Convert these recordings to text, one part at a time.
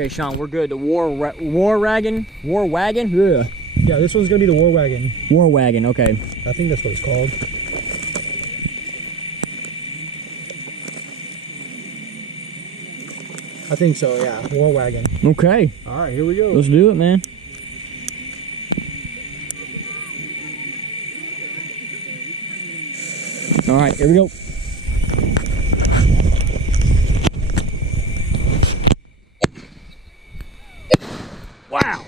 Okay, Sean, we're good. The war wagon? Yeah. Yeah, this one's gonna be the war wagon. War wagon, okay. I think that's what it's called. I think so, yeah. War wagon. Okay. All right, here we go. Let's do it, man. All right, here we go. Wow.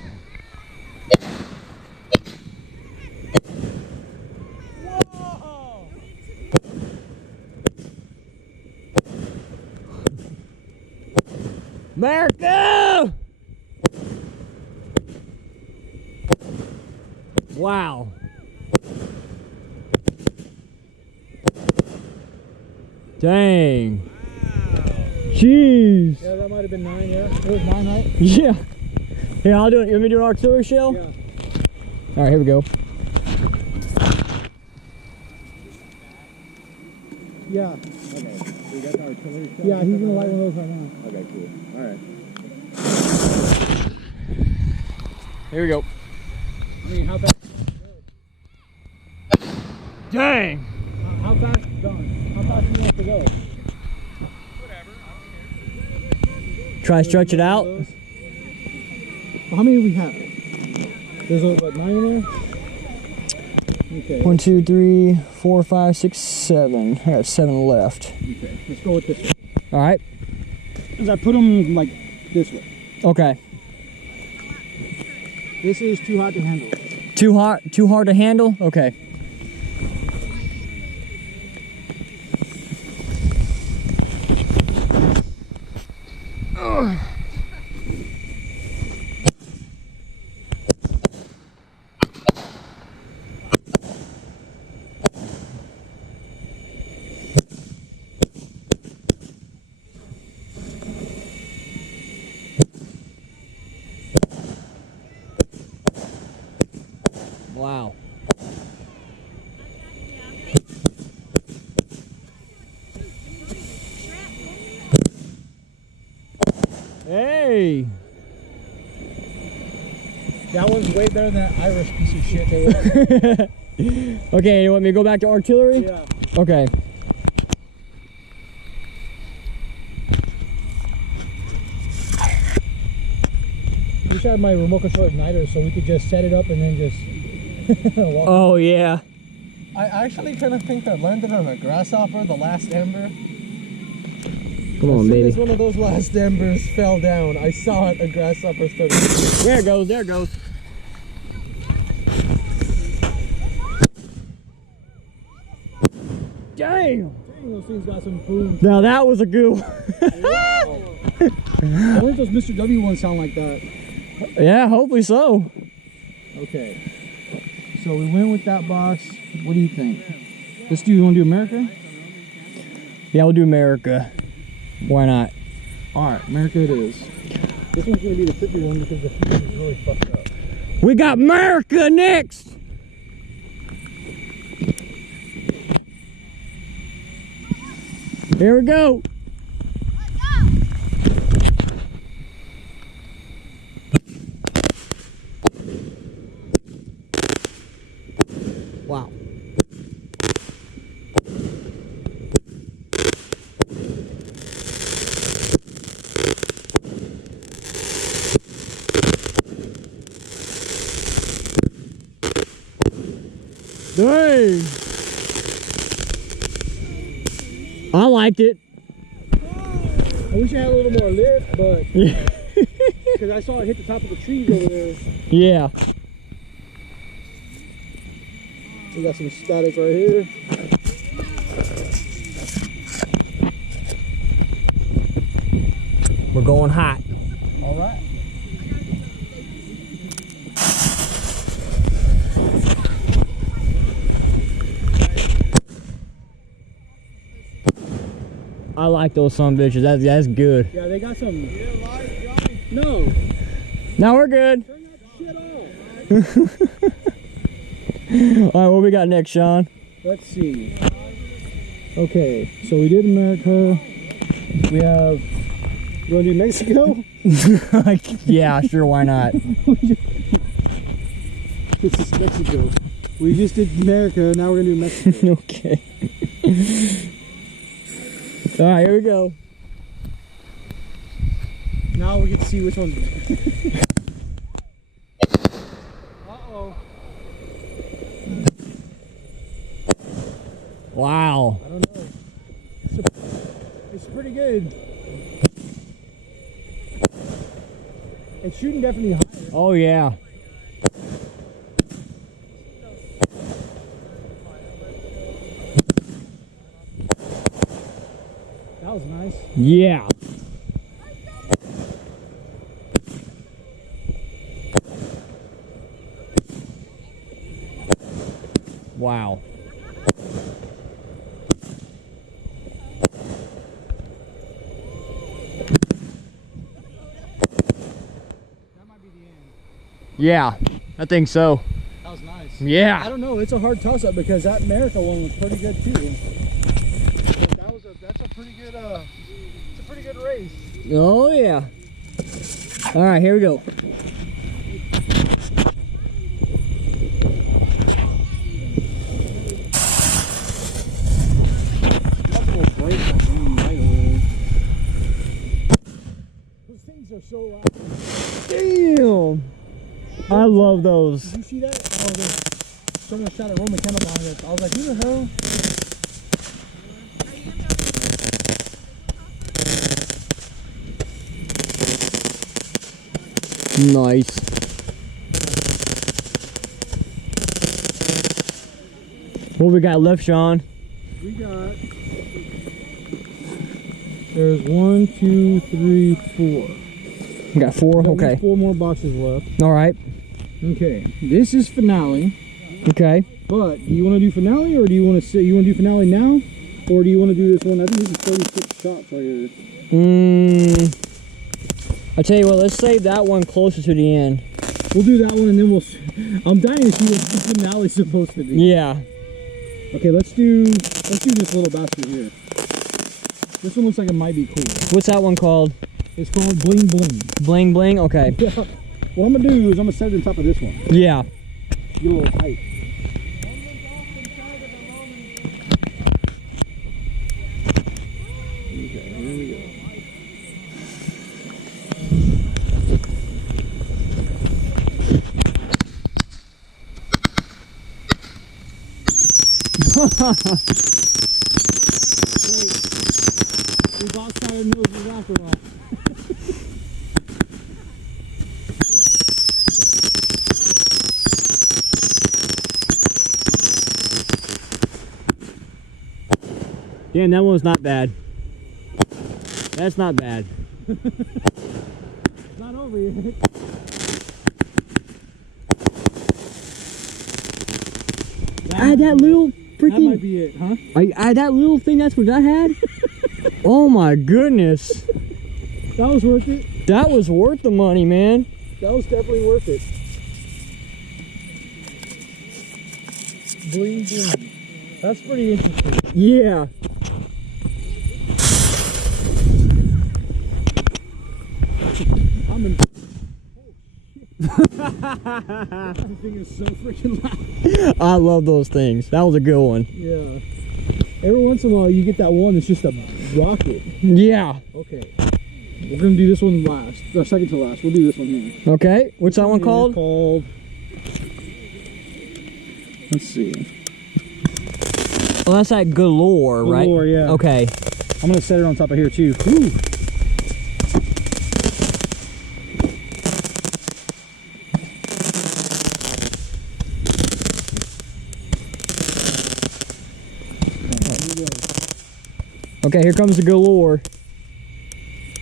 Whoa. America! Wow. Dang. Wow. Jeez. Yeah, that might have been 9, yeah. It was 9, right? Yeah. Yeah, I'll do it. You want me to do an artillery shell? Yeah. All right, here we go. Yeah. Okay. So you got the artillery shell? Yeah, he's gonna light one of those right now. Okay, cool. All right. Here we go. I mean, how fast? Dang. How fast, John? How fast do you want to go? Try to stretch it out. Well, how many do we have? There's what, 9 in there? Okay. 1, 2, 3, 4, 5, 6, 7. I got 7 left. Okay, let's go with this one. All right. Because I put them like this way. Okay. This is too hot to handle. Too hard to handle? Okay. Wow. Hey. That one's way better than that Irish piece of shit they were. Okay, you want me to go back to artillery? Yeah. Okay. I wish I had my remote control igniter so we could just set it up and then just walk. Oh, yeah. I actually kind of think that landed on a grasshopper, the last ember. Come on, As soon baby. as one of those last embers fell down, I saw it, a grasshopper started. There it goes, there it goes. Damn! Dang, those things got some boom. Now that was a good one. I wonder if those Mr. W ones sound like that. Yeah, hopefully so. Okay. So we went with that box. What do you think? Let's do, you want to do America? Yeah, we'll do America. Why not? Alright, America it is. This one's going to be the tricky one because the fuse is really fucked up. We got America next! Here we go! Wow. Dang! I liked it. I wish I had a little more lift, but Yeah. because I saw it hit the top of the trees over there. Yeah. We got some static right here. We're going hot. All right. I like those son bitches. That's good. Yeah, they got some. No. Now we're good. Turn that shit off. All right, what we got next, Sean? Let's see. Okay, so we did America. We have You want to do Mexico? Yeah, sure, why not? This is Mexico. We just did America, now we're going to do Mexico. Okay. Alright, here we go. Now we get to see which one. Uh-oh. Wow. I don't know. It's pretty good. It's shooting definitely higher. Oh, yeah. That was nice. Yeah. Wow. That might be the end. Yeah, I think so. That was nice. Yeah. I don't know. It's a hard toss-up because that America one was pretty good too. But that's a pretty good. It's a pretty good race. Oh, yeah. All right, here we go. Those things are so loud. Damn. I love those. Did you see that? Oh, someone shot a Roman chemical on it. I was like, who the hell? Nice. What we got left, Sean? We got. There's 1, 2, 3, 4. We got 4. Got Okay. 4 more boxes left. All right. Okay. This is finale. Okay. But do you want to do finale or do you want to say you want to do finale now, or do you want to do this one? I think this is 36 shots right here. I tell you what. Let's save that one closer to the end. We'll do that one and then we'll. I'm dying to see what the finale's supposed to be. Yeah. Okay, let's do this little basket here. This one looks like it might be cool. What's that one called? It's called Bling Bling. Bling bling. Okay. Yeah. What I'm gonna do is I'm gonna set it on top of this one. Yeah. Get a little height. Okay, here we go. Wait, we both started noses after all. Damn, that one was not bad. That's not bad. It's not over yet. That little freaking. That might be it, huh? That little thing. That's what that had. Oh my goodness. That was worth it. That was worth the money, man. That was definitely worth it. Bling bling. That's pretty interesting. Yeah. I'm in. That thing is so freaking loud. I love those things. That was a good one. Yeah. Every once in a while you get that one that's just a rocket. Yeah. Okay. We're gonna do this one last. Or second to last. We'll do this one here. Okay. What's that one called? Called. Let's see. Oh, that's that galore, right? Galore, yeah. Okay. I'm gonna set it on top of here too. Woo. Okay, here comes the galore.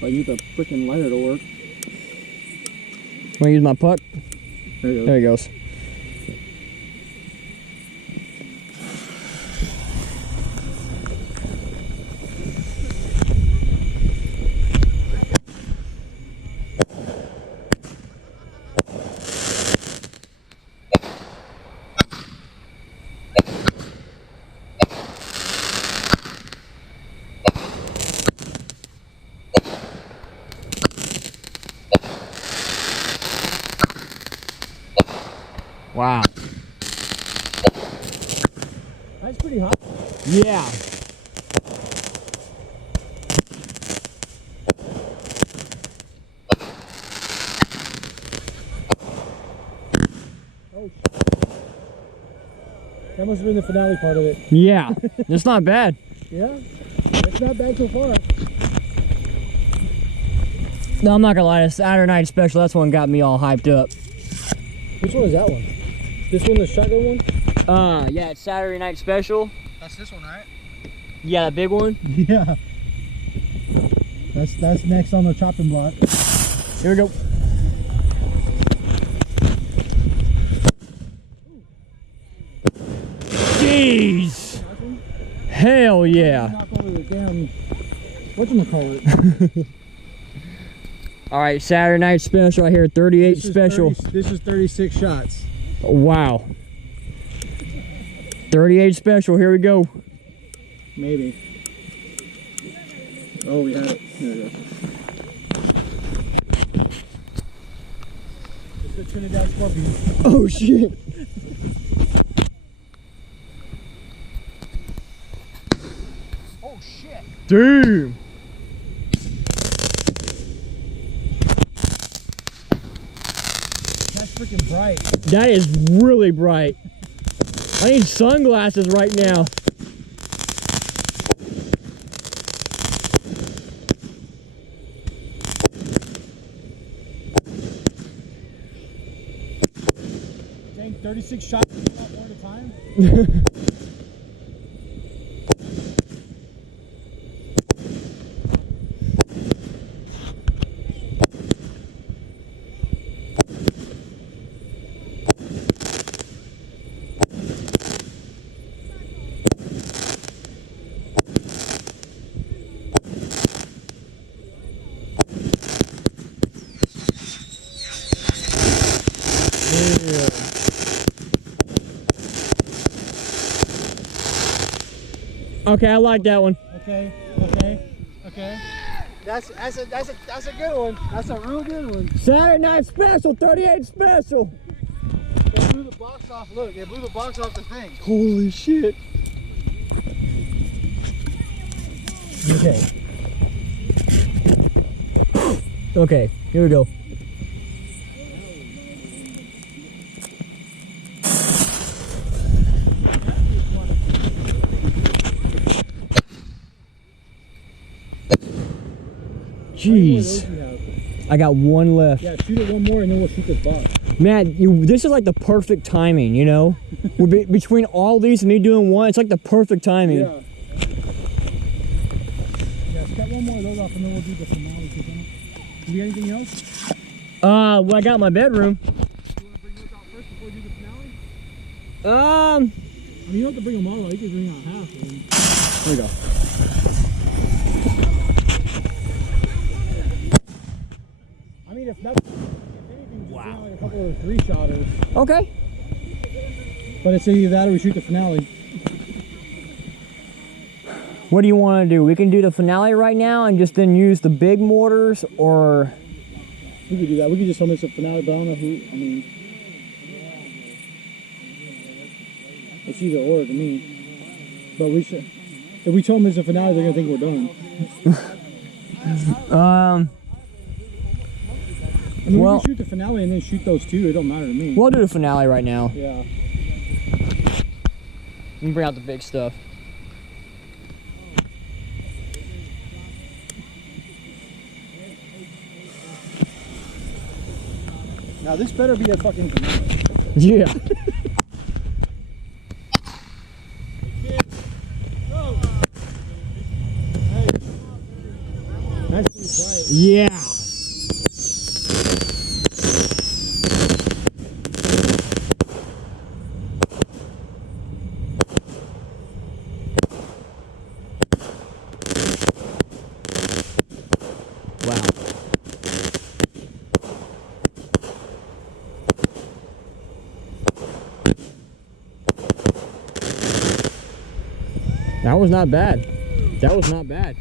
I need the freaking lighter to work. Want to use my puck? There you go. There he goes. Wow. That's pretty hot. Yeah. Oh, that must have been the finale part of it. Yeah. It's not bad. Yeah, it's not bad so far. No, I'm not gonna lie, the Saturday Night Special, that's one got me all hyped up. Which one is that one? This one, the shotgun one? Yeah, it's Saturday Night Special. That's this one, right? Yeah, the big one. Yeah. That's next on the chopping block. Here we go. Jeez. Hell yeah. Knock over the damn, whatchamacallit? All right, Saturday Night Special right here, 38 special. This is 36 shots. Wow. 38 special, here we go. Maybe. Oh, we had it. There we go. It's the Trinidad Scorpion. Oh shit. Oh shit! Damn. That's freaking bright. That is really bright. I need sunglasses right now. Dang, 36 shots one at a time? Okay, I like that one. Okay. That's a good one. That's a real good one. Saturday Night Special, 38 special. It blew the box off. Look, it blew the box off the thing. Holy shit. Okay. Okay, here we go. Jeez. I got one left. Yeah, shoot it one more and then we'll shoot this box. Man, this is like the perfect timing, you know? Between all these and me doing one, it's like the perfect timing. Yeah. Yeah, cut one more of those off and then we'll do the finale. Do you anything else? Well, I got my bedroom. You want to bring those out first before you do the finale? I I mean, you don't have to bring them all out. You can bring out half of them. Here we go. I mean, if anything, just bring out like a couple of 3-shotters. Okay. But it's either that or we shoot the finale. What do you want to do? We can do the finale right now and just then use the big mortars, or... We could do that. We could just mix a finale, but I don't know who, I mean... It's either or to me. But we should... If we told them it's a finale, they're going to think we're done. I mean, well, we can shoot the finale and then shoot those two. It don't matter to me. We'll do the finale right now. Yeah. Let me bring out the big stuff. Now this better be a fucking finale. Yeah. Nice. Yeah. Wow. That was not bad. That was not bad.